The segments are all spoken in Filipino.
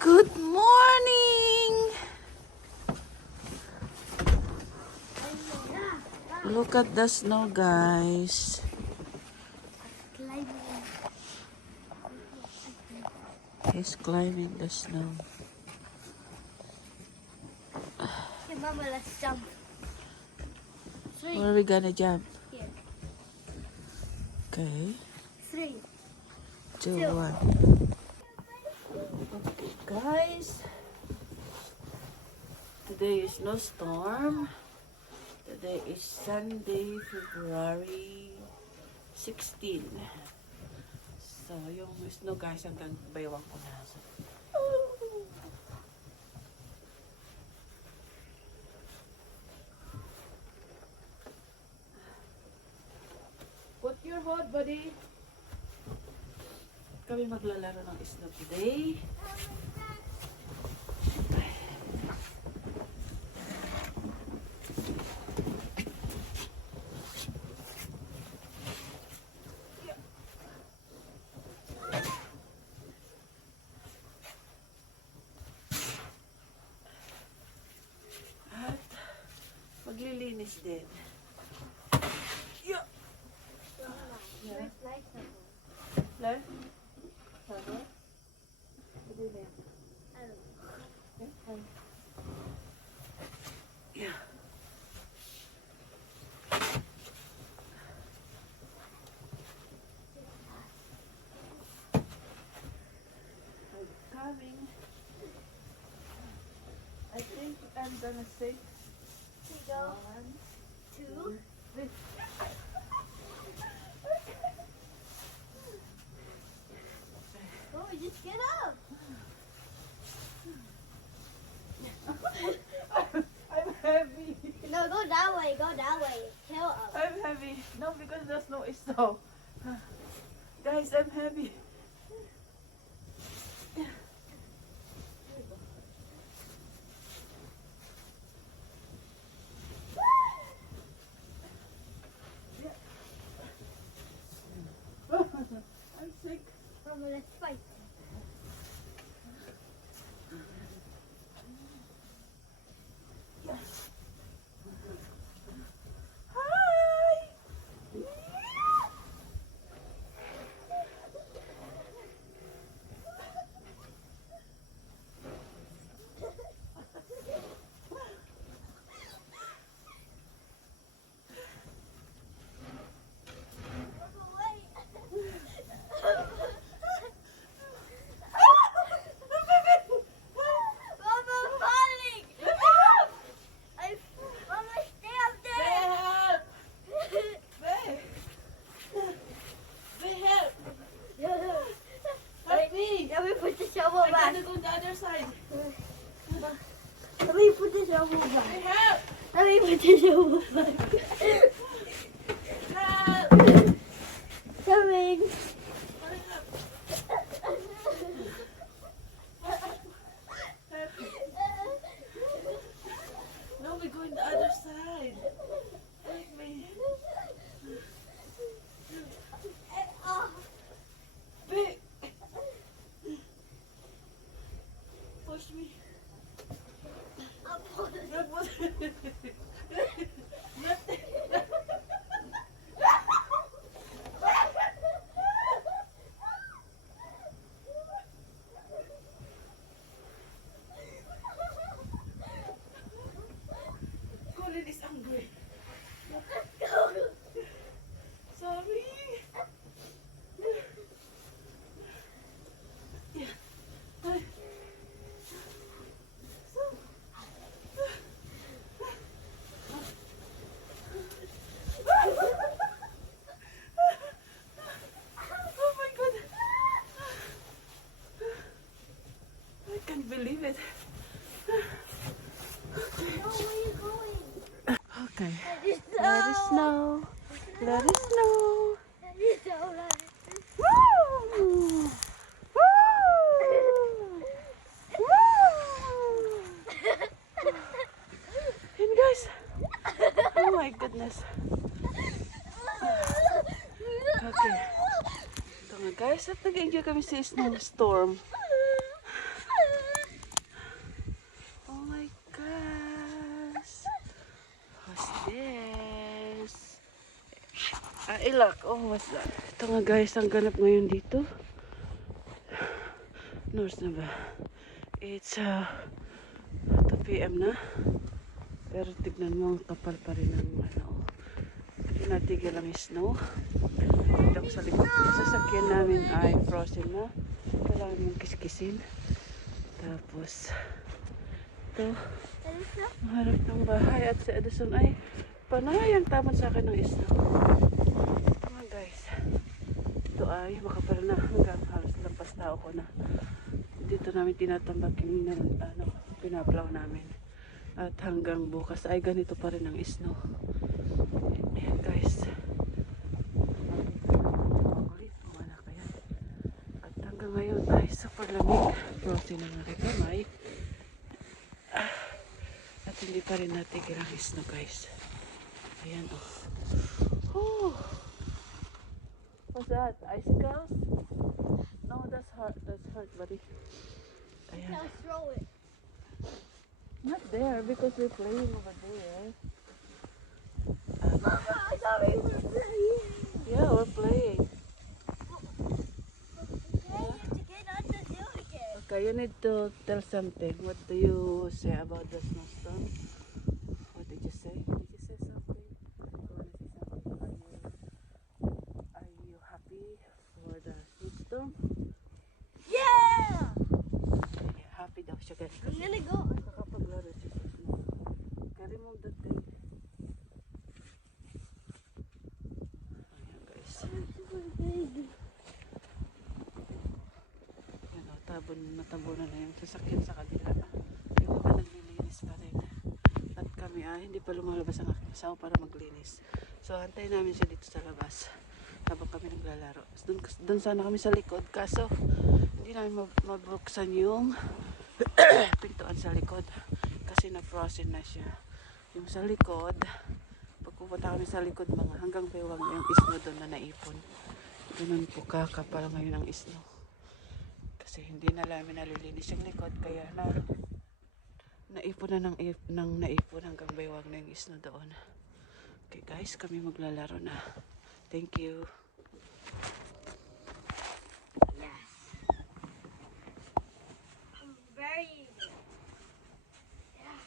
Good morning! Look at the snow, guys. He's climbing the snow. Okay, Mama, let's jump. Where are we gonna jump? Here. Okay. 3, 2, 2. 1. Okay, guys. Today is no storm. Today is Sunday, February 16. So, yung snow, guys, hanggang baywang ko na. So, put your hood, buddy. Kami maglalaro ng snow today. At maglilinis din. Yeah. Yeah. Left? Sabo? Pwede na yan. Yeah. I'm coming. I think I'm gonna say Go. 1, 2. 3. Oh, just get up. I'm heavy. No, go that way. Go that way. Tail up. I'm heavy. No, because the snow is so. Guys, I'm heavy. I'm sick. Mama, let's fight. Hi! Mama, falling. Mama, stay up there. Help! Babe! Babe, help! Help me! Let me put the shovel I back. gotta go the other side. Let me put the shovel back. Babe, help! Let me put the shovel back. Help! Coming. Hurry up. Help me. No, we're going the other side. Help me. Babe! Push me. Nothing. Colin is angry. Sorry. Yeah. Ay. Oh my God. I can't believe it. Where are you going? Okay. Let Let it snow. Let it snow. Woo! Woo! Woo! And guys, oh my goodness. Okay. Ito nga guys, at nag-enjoy kami sa snowstorm. ilak. Oh, what's that? Ito nga guys, ang ganap ngayon dito. North na ba? It's 2 p.m. na. Pero tignan mo, ang kapal pa rin ng ano. Hindi natigil ang snow. Dito sa likod. Yung sasakyan namin ay frozen na. Kailangan mong kiskisin. Tapos, ito, ang harap ng bahay at si Edison ay panay ang tamad sa akin ng snow. Mga guys, ito ay makapal na hanggang halos lampas tao ko na. Dito namin tinatambak yung pinaplaw namin. At hanggang bukas ay ganito pa rin ang snow. Ayan guys. At hanggang ngayon ay super lamig. Frozen ang aking kamay. At hindi pa rin natigil ang snow guys. Ayan oh. Oh. What's that? Icicles? No, that's hurt. That's hurt, buddy. Ayan. Now throw it. Not there because we're playing over there. I thought we were playing. Yeah, we're playing. Okay, you have to get on the hill again. Okay, you need to tell something. What do you say about the snowstorm? What did you say? Did you say something? You wanna say something? Are you happy for the snowstorm? Yeah! Happy daw siya guys. I'm gonna go. Nakakapaglaro siya sa snow. Carry mo the thing. Ayan guys. I'm super big. Yan o, natabunan na yung sasakyan sa kabila. Yung iba naglilinis pa rin. At kami hindi pa lumalabas ang aking asawa para maglinis. So antayin namin siya dito sa labas habang kami naglalaro. Doon sana kami sa likod kaso hindi namin mabuksan yung pintuan sa likod kasi na-frozen na siya. Yung sa likod, pag pupunta kami sa likod hanggang bewang na yung snow doon na naipon. Ganun po kakapal ngayon ang snow. Kasi hindi na namin nalilinis yung likod kaya naipon na ng naipon hanggang bewang na yung snow doon. Okay guys, kami maglalaro na. Thank you. Yes. I'm very. Yeah.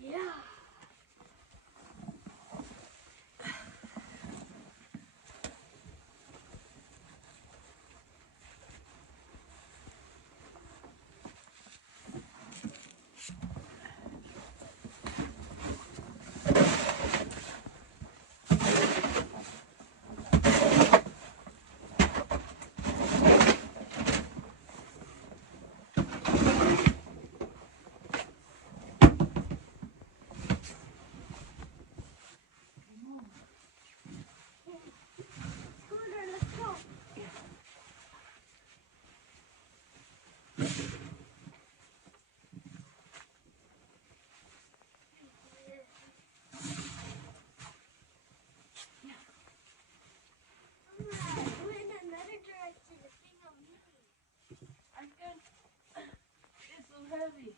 Yeah. Scooter, let's go. Alright, go in another direction. The thing on me. I can. It's so heavy.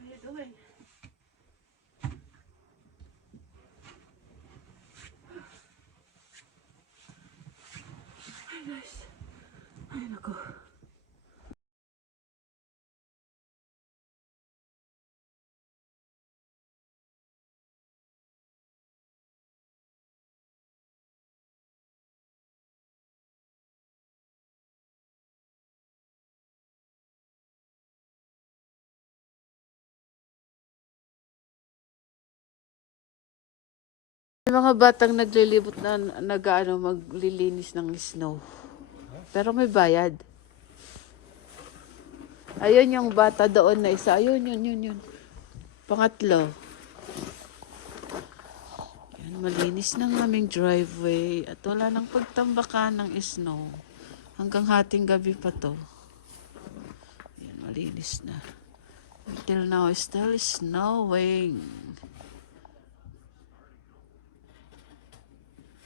What are you doing? ako. May mga batang naglilibot na nag-ano, maglilinis ng snow. Pero may bayad. Ayun yung bata doon na isa. Ayun, yun. Pangatlo. Yan, malinis ng aming driveway. At wala nang pagtambakan ng snow. Hanggang hating gabi pa to. Yan, malinis na. Until now, it's still snowing.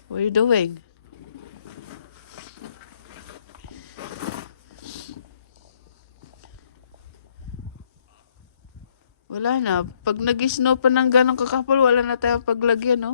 What are you doing? Wala na. Pag nag-snow pa ng ganong kakapal, wala na tayong paglagyan, no?